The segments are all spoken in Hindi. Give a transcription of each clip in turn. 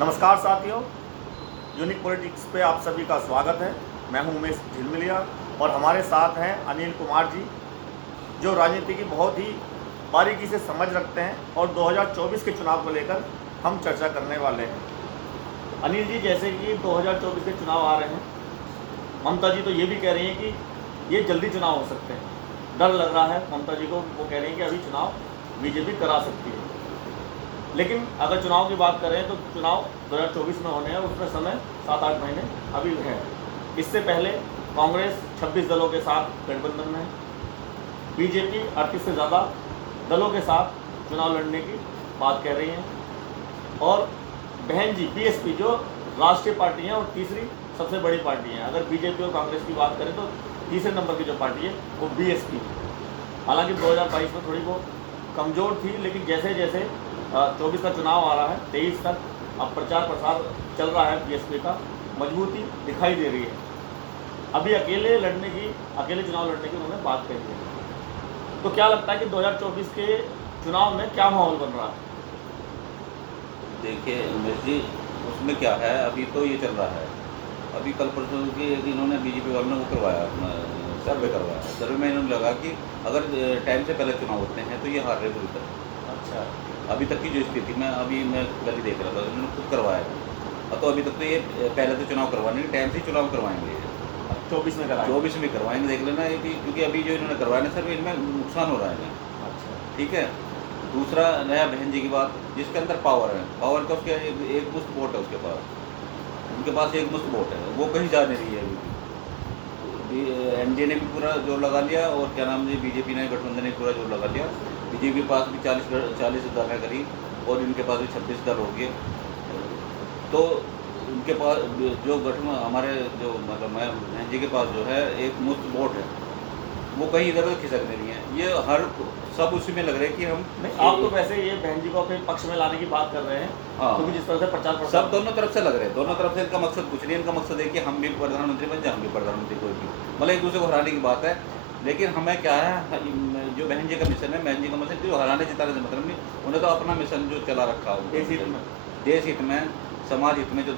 नमस्कार साथियों, यूनिक पॉलिटिक्स पे आप सभी का स्वागत है। मैं हूं उमेश झिलमिलिया और हमारे साथ हैं अनिल कुमार जी, जो राजनीति की बहुत ही बारीकी से समझ रखते हैं और 2024 के चुनाव को लेकर हम चर्चा करने वाले हैं। अनिल जी, जैसे कि 2024 के चुनाव आ रहे हैं, ममता जी तो ये भी कह रही हैं कि ये जल्दी चुनाव हो सकते हैं। डर लग रहा है ममता जी को, वो कह रही हैं कि अभी चुनाव बीजेपी करा सकती है। लेकिन अगर चुनाव की बात करें तो चुनाव 2024 में होने हैं, उसमें समय 7-8 महीने अभी है। इससे पहले कांग्रेस 26 दलों के साथ गठबंधन में है, बीजेपी 38 से ज़्यादा दलों के साथ चुनाव लड़ने की बात कह रही हैं, और बहन जी बीएसपी जो राष्ट्रीय पार्टी है और तीसरी सबसे बड़ी पार्टी है। अगर बीजेपी और कांग्रेस की बात करें तो तीसरे नंबर की जो पार्टी है वो बीएसपी है। हालांकि 2022 में थोड़ी वो कमज़ोर थी, लेकिन जैसे जैसे 24 का चुनाव आ रहा है, 23 तक अब प्रचार प्रसार चल रहा है, बीएसपी का मजबूती दिखाई दे रही है। अभी अकेले चुनाव लड़ने की उन्होंने बात कही है। तो क्या लगता है कि 2024 के चुनाव में क्या माहौल बन रहा है? देखिए उमेश जी, उसमें क्या है, अभी तो ये चल रहा है। अभी कल परसों की एक इन्होंने बीजेपी वालों ने वो करवाया, अपना सर्वे करवाया। सर्वे में इन्होंने लगा कि अगर टाइम से पहले चुनाव होते हैं तो ये हार रहे पूरी तरह। अच्छा, अभी तक की जो स्थिति में, अभी मैं कल ही देख रहा था, इन्होंने खुद करवाया। तो अभी तक तो ये पहले तो चुनाव करवाने के टाइम से ही चुनाव करवाएंगे। 24 में करा 24 में करवाएंगे, देख लेना ये भी, क्योंकि अभी जो इन्होंने करवाया ना सर्वे, इनमें नुकसान हो रहा है इन्हें। अच्छा, ठीक है। दूसरा नया बहन जी की बात, जिसके अंदर पावर है, पावर का उसके एक मुश्त वोट है उसके पास। उनके पास एक मुश्त वोट है, वो कहीं जा नहीं रही है अभी। एनडीए ने भी पूरा जोर लगा लिया, और क्या नाम है, बीजेपी ने, गठबंधन ने पूरा जोर लगा लिया। बीजेपी के पास भी 40 दल है करीब, और इनके पास भी 26 दल हो गए। तो उनके पास जो गठबंधन, हमारे जो मतलब मैं बहन जी के पास जो है एक मुश्त वोट है, वो कहीं इधर उधर खिसक नहीं है। ये हर सब उसी में लग रहा है कि हम नहीं, आप तो वैसे ये बहन जी को अपने पक्ष में लाने की बात कर रहे हैं। हाँ, क्योंकि जिस तरह से प्रचार सब प्रसार दोनों तरफ से लग रहे हैं। दोनों तरफ से इनका मकसद कुछ नहीं है। इनका मकसद है कि हम भी प्रधानमंत्री बन जाए, हम भी प्रधानमंत्री, कोई भी, मतलब एक दूसरे को हराने की बात है। लेकिन हमें क्या है, जो बहन जी का मिशन है, बहन जी का मिशन जो हराने जिताने से मतलब नहीं, उन्हें तो अपना मिशन जो चला रखा है, देश हित में। देश हित में, समाज हित में, जो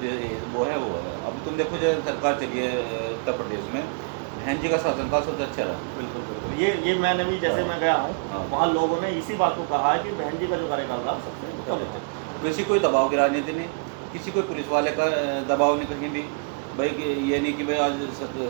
वो है वो है। अब तुम देखो, जो सरकार चली है उत्तर प्रदेश में, बहन जी का शासनकाल सबसे अच्छा रहा। बिल्कुल बिल्कुल, ये मैंने भी, जैसे मैं गया हूँ, हाँ। वहाँ लोगों ने इसी बात को कहा है कि बहन जी का जो कार्यकाल रहा सबसे उत्तम था। किसी कोई दबाव की राजनीति नहीं, किसी कोई पुलिस वाले का दबाव नहीं कहीं भी। भाई ये नहीं कि भाई आज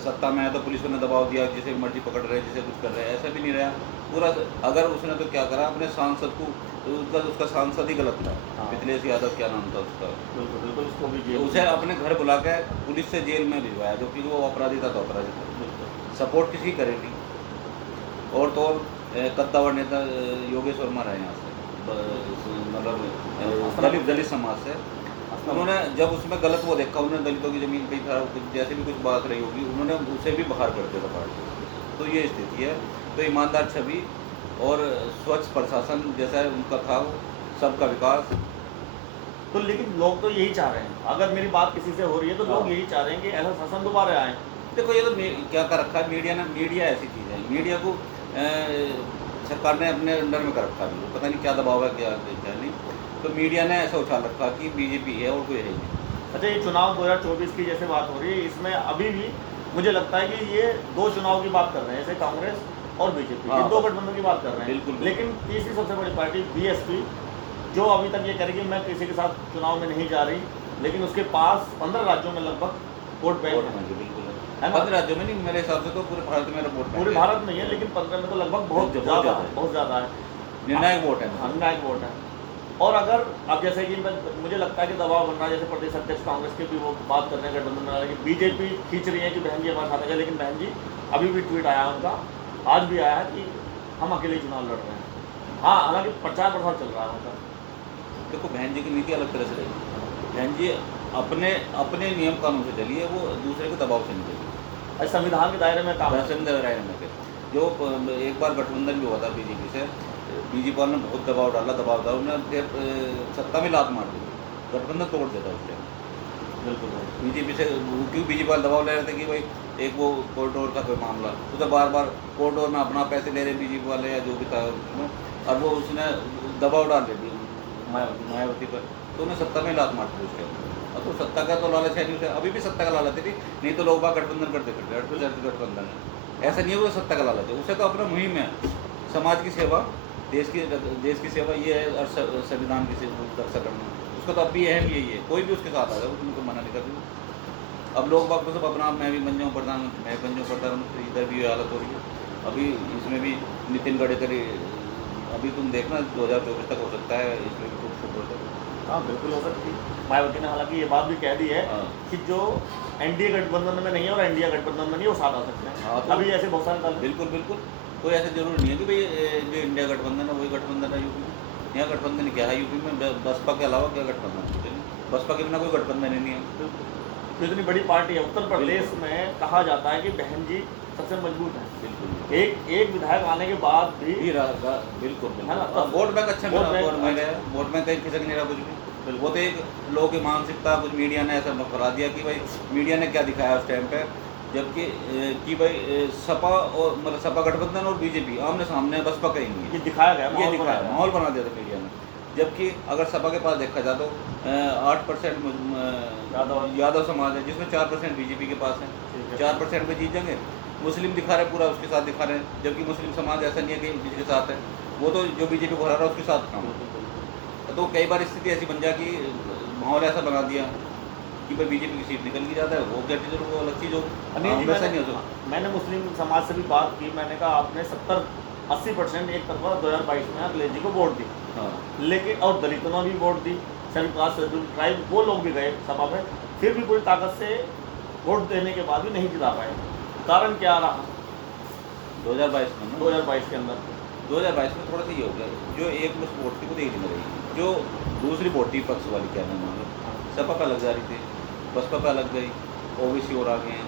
सत्ता में है तो पुलिस ने दबाव दिया, जिसे मर्जी पकड़ रहे, जिसे कुछ कर रहे हैं, ऐसा भी नहीं रहा पूरा। अगर उसने तो क्या करा, अपने सांसद को, उसका सांसद ही गलत था। हाँ। मिथिलेश यादव क्या नाम था उसका, बिल्कुल बिल्कुल, उसको भी तो जेल उसे अपने घर बुला के पुलिस से जेल में भिजवाया, जो कि वो अपराधी था तो अपराधी था। बिल्कुल। सपोर्ट किसी करेगी। और तो और कद्दावर नेता योगेश वर्मा रहे यहाँ से, मतलब दलित समाज से। उन्होंने जब उसमें गलत वो देखा, उन्होंने दलितों की ज़मीन पे था, जैसे भी कुछ बात रही होगी, उन्होंने उसे भी बाहर कर दिया था पार्टी। तो ये स्थिति है। तो ईमानदार छवि और स्वच्छ प्रशासन जैसा उनका था, वो सबका विकास। तो लेकिन लोग तो यही चाह रहे हैं, अगर मेरी बात किसी से हो रही है तो लोग हाँ। यही चाह रहे हैं कि ऐसा शासन दोबारा आए। देखो, ये तो क्या कर रखा है मीडिया ने। मीडिया ऐसी चीज़ है, मीडिया को सरकार ने अपने अंडर में कर रखा है। पता नहीं क्या दबाव है, क्या क्या नहीं। तो मीडिया ने ऐसा उछाल रखा कि बीजेपी है और कोई है ही नहीं। अच्छा, ये चुनाव 2024 की जैसे बात हो रही है, इसमें अभी भी मुझे लगता है कि ये दो चुनाव की बात कर रहे हैं, जैसे कांग्रेस और बीजेपी, ये हाँ, दो बस। गठबंधन की बात कर रहे हैं। बिल्कुल। लेकिन तीसरी सबसे बड़ी पार्टी बीएसपी, जो अभी तक ये कह रही कि मैं किसी के साथ चुनाव में नहीं जा रही, लेकिन उसके पास 15 राज्यों में लगभग वोट बैंक है। बिल्कुल है ना? 15 राज्यों में नहीं, मेरे हिसाब से तो पूरे भारत में मेरा वोट पूरे भारत में ही है, लेकिन 15 में तो लगभग बहुत ज़्यादा है, बहुत ज़्यादा है। निर्णायक वोट है। निर्णायक वोट है। और अगर अब जैसे कि मुझे लगता है कि दबाव बन रहा है, जैसे प्रदेश अध्यक्ष कांग्रेस के भी वो बात कर रहे हैं गठबंधन में, कि बीजेपी खींच रही है कि बहन जी हमारे साथ है, लेकिन बहन जी अभी भी ट्वीट आया उनका, आज भी आया है कि हम अकेले चुनाव लड़ रहे हैं। हाँ, हालांकि प्रचार प्रसार चल रहा है उनका। देखो, बहन जी की नीति अलग तरह से रहेगी। बहन जी अपने अपने नियम कानून से चलिए, वो दूसरे के दबाव से नहीं चलिए। संविधान के दायरे में काम है। जो एक बार गठबंधन भी हुआ था बीजेपी से, बीजेपी वालों ने बहुत दबाव डाला, उन्होंने फिर सत्ता में लात मार दी, गठबंधन तोड़ देता उस टाइम। बिल्कुल। बीजेपी से क्यों बीजेपी वाले दबाव ले रहे थे कि भाई एक वो कॉरिडोर का कोई मामला, उसे बार बार कॉरिडोर में अपना पैसे ले रहे बीजेपी वाले या जो भी था, और वो उसने दबाव डाल दिया मायावती पर। तो उन्हें सत्ता में लात मारते थे उसके। अब तो सत्ता का तो लालच है नहीं उसे, अभी भी सत्ता का लालच है, नहीं तो लोग बाग गठबंधन करते थे, गठबंधन है, ऐसा नहीं है वो सत्ता का लालच है, उसे तो अपना मुहिम है, समाज की सेवा, देश की सेवा ये है, और संविधान की रक्षा करना, उसका तो अब भी अहम यही है, कोई भी उसके साथ आ जाए उनको मना नहीं कर रही। अब लोग बाग तो सब अपना मैं भी बन जाऊँ प्रधानमंत्री, मैं बन जाऊँ प्रधानमंत्री, इधर भी ये हालत हो रही है। अभी इसमें भी नितिन गडकरी, अभी तुम देखना 2024 तक हो सकता है, इसमें भी कुछ शुरू होता है। हाँ बिल्कुल हो सकती है। मायावती ने हालांकि ये बात भी कह दी है हाँ। कि जो एनडीए गठबंधन में नहीं है और एनडीए गठबंधन में नहीं है वो साथ आ सकते हैं। हाँ, तो अभी ऐसे बहुत सारे दल हैं। बिल्कुल बिल्कुल, कोई ऐसा जरूरी नहीं है कि भाई जो इंडिया गठबंधन है वही गठबंधन है यूपी में। यहाँ गठबंधन क्या है यूपी में, बसपा के अलावा क्या गठबंधन है? बसपा के बिना कोई गठबंधन ही नहीं है। तो इतनी बड़ी पार्टी है, उत्तर प्रदेश में कहा जाता है कि बहन जी सबसे मजबूत है। बिल्कुल एक विधायक आने के बाद भी बिल्कुल है ना, बिल्कुल वोट बैंक अच्छा वोट मिला, बैंक वोट में गया, वोट में कहीं खिसक नहीं रहा कुछ भी। वो तो एक लोगों की मानसिकता, कुछ मीडिया ने ऐसा फैला दिया कि भाई मीडिया ने क्या दिखाया उस टाइम पे, जबकि कि भाई सपा और मतलब सपा गठबंधन और बीजेपी आमने सामने, बसपा कहीं नहीं है, ये दिखाया गया, ये माहौल दिखाया, बनाया। माहौल बना दिया था मीडिया ने। जबकि अगर सपा के पास देखा जाए तो 8% यादव समाज है, जिसमें 4% बीजेपी के पास है, 4% पे जीत जाएंगे। मुस्लिम दिखा रहे पूरा उसके साथ दिखा रहे हैं, जबकि मुस्लिम समाज ऐसा नहीं है कि जिसके साथ है, वो तो जो बीजेपी को हरा रहा है उसके साथ काम है। तो कई बार स्थिति ऐसी बन जाए कि माहौल ऐसा बना दिया कि भाई बीजेपी की सीट निकल की जाता है, वो क्या चीज़, वो अलग चीज़ हो, अनिल जी, वैसा नहीं हो सकता। मैंने मुस्लिम समाज से भी बात की, मैंने कहा आपने 70-80% एक तरफा 2022 में अखिलेश जी को वोट दी, हाँ लेकिन और दलितों ने भी वोट दी, शेड्यूल कास्ट शेड्यूल ट्राइब वो लोग भी गए सभा में, फिर भी पूरी ताकत से वोट देने के बाद भी नहीं जिता पाए। कारण क्या रहा 2022 में 2022 के अंदर? 2022 में थोड़ा सा ये हो गया, जो एक मुश्त वोट थी वो देखने में रही, जो दूसरी वोट थी पक्ष वाली, क्या नाम है, सपा पे अलग जा रही थी, बसपा पे अलग गई, ओबीसी और आ गए हैं,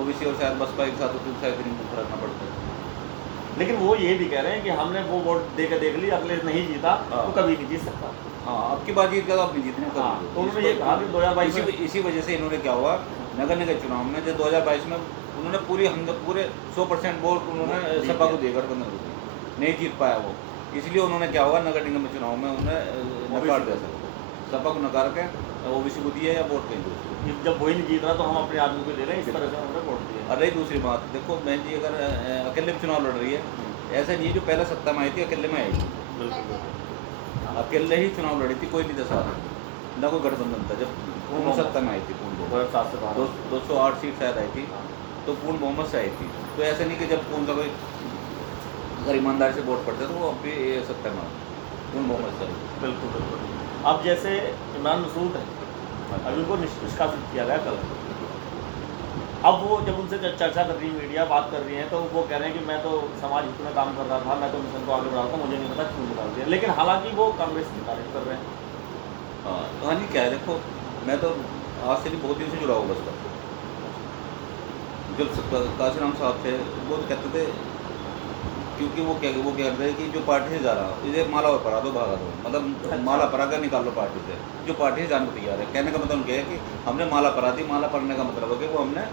ओबीसी और शायद बसपा एक साथ होती तो शायद इनको फर्क ना पड़ता है। लेकिन वो ये भी कह रहे हैं कि हमने वो वोट दे के देख लिया, अखिलेश नहीं जीता हाँ। तो कभी नहीं जीत सकता। हाँ, अब की बात जीत का तो आप नहीं जीतने का। हाँ, तो उन्होंने ये कहा कि 2022 में इसी वजह से इन्होंने क्या हुआ, नगर निगम चुनाव में जो 2022 में उन्होंने पूरे 100% वोट उन्होंने सपा को दिए, गठबंधन को दिए, नहीं जीत पाया वो, इसलिए उन्होंने क्या हुआ, नगर निगम चुनाव में उन्होंने नकार दिया, सपा को नकार के ओबीसी को दिया या वोट कहीं दूसरी। जब वही नहीं जीत रहा तो हम अपने आदमी को दे रहे हैं, इस तरह से उन्होंने वोट दिया। और रही दूसरी बात, देखो बहन जी अगर अकेले में चुनाव लड़ रही है, ऐसा नहीं है जो पहले सत्ता में आई थी अकेले में आई थी, बिल्कुल अकेले ही चुनाव लड़ी थी, कोई नहीं था साथ, न कोई गठबंधन था। जब पूर्ण सत्ता में आई थी, पूर्ण बहुमत 2007 से 12 208 सीट शायद आई थी, तो पूर्ण बहुमत से आई थी, तो ऐसा नहीं कि जब कौन सा कोई अगर ईमानदारी से वोट पड़ता तो वो अब भी सत्ता में पूर्ण बहुमत से आई। बिल्कुल बिल्कुल। अब जैसे इमरान मसूद है, अभी उनको निष्कासित किया गया कल। अब वो जब उनसे चर्चा कर रही है, मीडिया बात कर रही है, तो वो कह रहे हैं कि मैं तो समाज हित में काम कर रहा था, मैं तो मिशन को आगे बढ़ा था, मुझे नहीं पता क्यों निकाल दिया। लेकिन हालांकि वो कांग्रेस की तारीफ कर रहे हैं। हाँ, कहानी क्या है, देखो मैं तो आज से भी बहुत दिन से जुड़ा हुआ बसपा। जब काशीराम साहब थे वो तो कहते थे, क्योंकि वो क्या करते हैं कि जो पार्टी से जा रहा है इसे माला और परा दो, भागा दो, मतलब माला परा कर निकाल लो पार्टी से, जो पार्टी से जाने को तैयार है। कहने का मतलब उनके है कि हमने माला परा दी, माला पड़ने का मतलब है कि वो हमने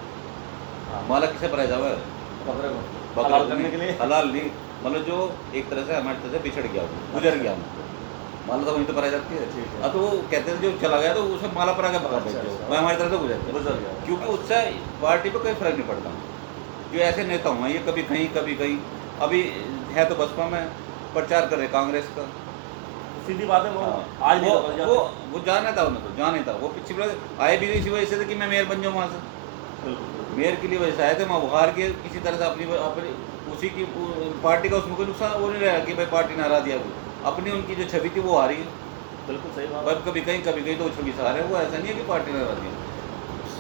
माला किसे पराया जावा है, बकरे को हलाल करने के लिए। हलाल नहीं, मतलब जो एक तरह से हमारे तरह से बिछड़ गया, गुजर गया, माला तो वहीं तो पराई जाती है। ठीक है। अब तो वो कहते हैं जो चला गया तो उसे माला परा के पकड़ देते हो, अच्छा। वह हमारी तरह से गुजर गुजर गया। क्योंकि उससे पार्टी पे कोई फर्क नहीं पड़ता। जो ऐसे नेता हुए ये कभी कहीं अभी है तो बसपा में प्रचार कर रहे कांग्रेस का, सीधी बात है। वो हाँ, आज नहीं बदल जाते। वो जाना था, उन्हें तो जाना था, वो पिछले बार आए भी इसी वजह से थे कि मैं मेयर बन जाऊँ वहाँ से, बिल्कुल मेयर के लिए वजह से आए थे, वहाँ हार के किसी तरह से अपनी उसी की पार्टी का उसमें कोई नुकसान वो नहीं रहा कि भाई पार्टी ने हरा दिया, अपनी उनकी जो छवि थी वो हारी है। बिल्कुल सही बात। पर कभी कहीं तो छवि से हारे, वो ऐसा नहीं है कि पार्टी ने हरा दिया।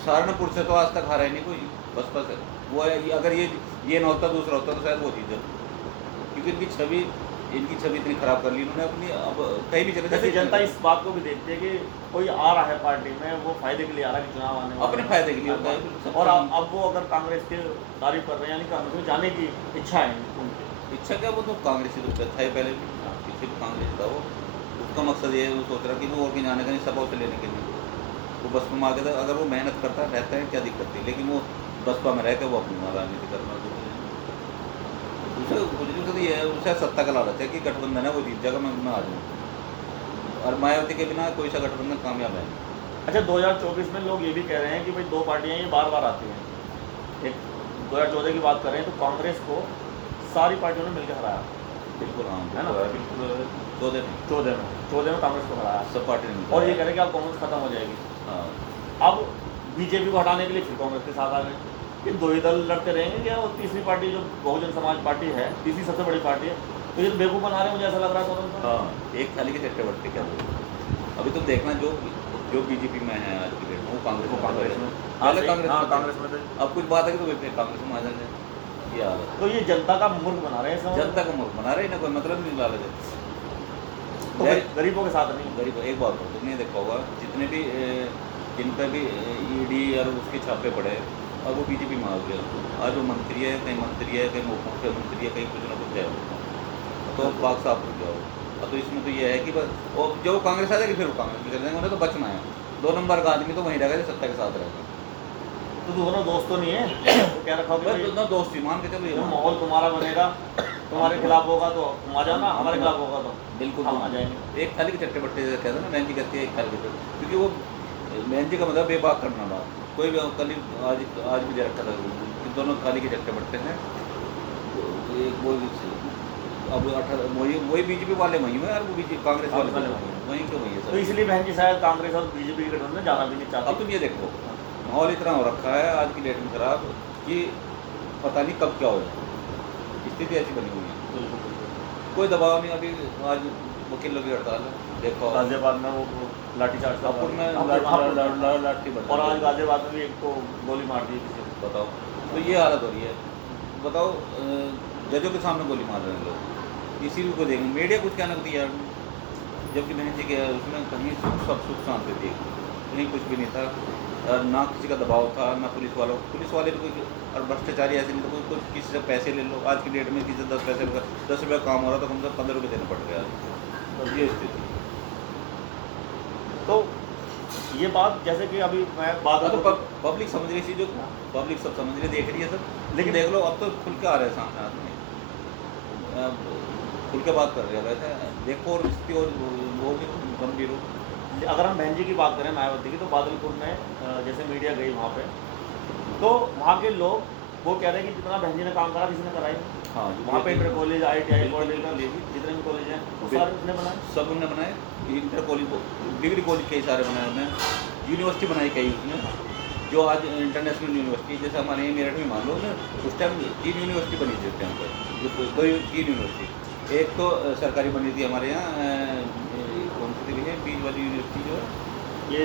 सहारनपुर से तो आज तक हारा ही नहीं कोई बसपा से, वो अगर ये ना होता दूसरा होता तो शायद वो जीत जाती, क्योंकि इनकी छवि इतनी खराब कर ली इन्होंने अपनी। अब कहीं भी चले जैसे जनता इस बात को भी देखती है कि कोई आ रहा है पार्टी में, वो फायदे के लिए आ रहा है कि चुनाव आने वाले अपने हैं। फायदे के लिए होता है। और अब वो अगर कांग्रेस की तारीफ कर रहे हैं, यानी कांग्रेस में जाने की इच्छा है उनकी। इच्छा क्या, वो तो कांग्रेस ही तो था ही पहले भी, पीछे भी कांग्रेस था वो। उसका मकसद ये है, वो सोच रहा कि वो और कहीं जाने का नहीं, सपा से लेने के लिए वो बसपा में आ गया था। अगर वो मेहनत करता रहता है क्या दिक्कत थी, लेकिन वो बसपा में रह के वो अपनी राजनीति करना दूसरे तो ये है, उसे सत्ता का लालच है कि गठबंधन है वो जीत जाएगा, मैं आ जाऊँ। और मायावती के बिना कोई सा गठबंधन कामयाब है नहीं। अच्छा, 2024 में लोग ये भी कह रहे हैं कि भाई दो पार्टियां ये बार बार आती हैं। एक 2014 की बात करें तो कांग्रेस को सारी पार्टियों ने मिलकर हराया, बिल्कुल हाँ, है ना? बिल्कुल 14 में कांग्रेस को हराया, सब पार्टी ने और ये कह रहे हैं कि अब कांग्रेस खत्म हो जाएगी। हाँ, अब बीजेपी को हटाने के लिए फिर कांग्रेस के साथ आ गए। ये दो ही दल लड़ते रहेंगे क्या? और तीसरी पार्टी जो बहुजन समाज पार्टी है, तीसरी सबसे बड़ी पार्टी है, तो ये तो बेवकूफ़ बना रहे हैं, मुझे ऐसा लग रहा है दोनों को। हाँ, एक थाली के चट्टे क्या बोलते। अभी तुम देखना जो बीजेपी में है आज की डेट में वो कांग्रेस में पहले कांग्रेस में थे। अब कुछ बात है कि तो फिर कांग्रेस में आ जाएंगे, ये हाल है। तो ये जनता का मूर्ख बना रहे हैं इसमें। जनता को मूर्ख बना रहे हैं, कोई मतलब नहीं लालच है। तो गरीबों के साथ नहीं। गरीब एक बात हो, तुमने देखा होगा जितने भी जिन पर भी ईडी और उसके छापे पड़े और वो बीजेपी में आ गया। आज वो मंत्री है, कहीं उप मुख्यमंत्री है, कहीं कुछ ना कुछ है, तो बाग साफ हो गया हो। तो इसमें तो ये है कि बस वो जो कांग्रेस आ जाएगी फिर वो कांग्रेस में चले जाएंगे, उन्हें तो बचना है। 2 नंबर का आदमी तो वहीं रहेगा जो सत्ता के साथ रहेगा। तो दोनों दोस्त तो नहीं है, तो क्या रखा होगा? बस दोनों दोस्ती मान के चलो, ये माहौल तुम्हारा बनेगा, तुम्हारे खिलाफ होगा तो तुम आ जाना, हमारे खिलाफ होगा तो बिल्कुल हम आ जाएंगे। एक थाली के चट्टे बट्टे जैसे कहते हैं ना, बहन जी कहती है एक थाली के चट्टे, क्योंकि वो बहन जी का मतलब बेबाक करना बात। कोई भी कल आज भी दे रखा था कि दोनों थाली के चट्टे बट्टे हैं। एक वो अब 18 वही बीजेपी वाले वहीं हैं और वो बीजेपी कांग्रेस वाले वहीं के वहीं है तो सब। इसलिए बहन जी शायद कांग्रेस और बीजेपी के गठबंधन में जाना भी नहीं अब चाहती। तुम ये देखो, माहौल इतना हो रखा है आज की डेट में खराब कि पता नहीं कब क्या हो जाए, स्थिति ऐसी बनी हुई है। कोई दबाव नहीं। अभी आज वकीलों की हड़ताल है, देखो गाजियाबाद में वो लाठीचार्ज का हापुड़ में लाठी बढ़ और आज गाजियाबाद में भी एक को गोली मार दी किसी ने। बताओ, तो ये हालत हो रही है। बताओ, जजों के सामने गोली मार रहे हैं लोग, इसी को देखेंगे मीडिया कुछ कहना होती है। जबकि बहन जी के उसमें कहीं सुख शांति थी, कहीं कुछ भी नहीं था, ना किसी का दबाव था, ना पुलिस वाले तो कोई, और भ्रष्टाचारी ऐसे नहीं तो कोई किसी से पैसे ले लो। आज की डेट में किसी से 10 पैसे 10 रुपये काम हो रहा था, कम से कम 15 रुपये देने पड़ रहे हैं। तो ये स्थिति। तो ये बात जैसे कि अभी मैं बात तो पब्लिक समझ रही चीज़ों को, पब्लिक सब समझ रही, देख रही है सब। लेकिन देख लो अब तो खुल के आ रहे हैं सामने आदमी, खुल के बात कर रहे हैं। देखो और स्थिति और वो भी गंभीर हो। अगर हम बहन जी की बात करें मायावती की, तो बादलपुर में जैसे मीडिया गई वहाँ पे, तो वहाँ के लोग वो कह रहे हैं कि जितना बहन जी ने काम करा किसी ने कराई नहीं। हाँ, वहाँ पे इंटर कॉलेज, ITI कॉलेज, जितने भी कॉलेज हैं वो सारे उसने बनाए। सब उन्होंने बनाए। इंटर कॉलेज, डिग्री कॉलेज कई सारे बनाए उन्होंने, यूनिवर्सिटी बनाई कई उसने, जो आज इंटरनेशनल यूनिवर्सिटी। जैसे हमारे यहाँ मेरठ में मान लो ना, उस टाइम 3 यूनिवर्सिटी बनी थी उस टाइम पर, जो 3 यूनिवर्सिटी। एक तो सरकारी बनी थी हमारे यहाँ, कौन सी थी है, बीच वाली यूनिवर्सिटी जो है, ये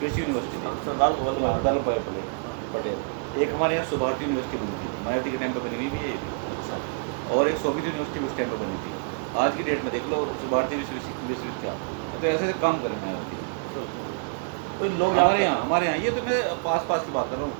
कृषि यूनिवर्सिटी थी, सरदार वल्लभ पटेल। एक हमारे यहाँ सुभारती यूनिवर्सिटी बनी थी, मायावती के टाइम पर बनी हुई भी है। और एक सोवियत यूनिवर्सिटी उस टाइम पर बनी थी। आज की डेट में देख लो भारतीय विश्वविद्यालय, तो ऐसे काम करें मायावती। तो लोग हमारे यहाँ ये तो मैं पास की बात कर रहा हूँ।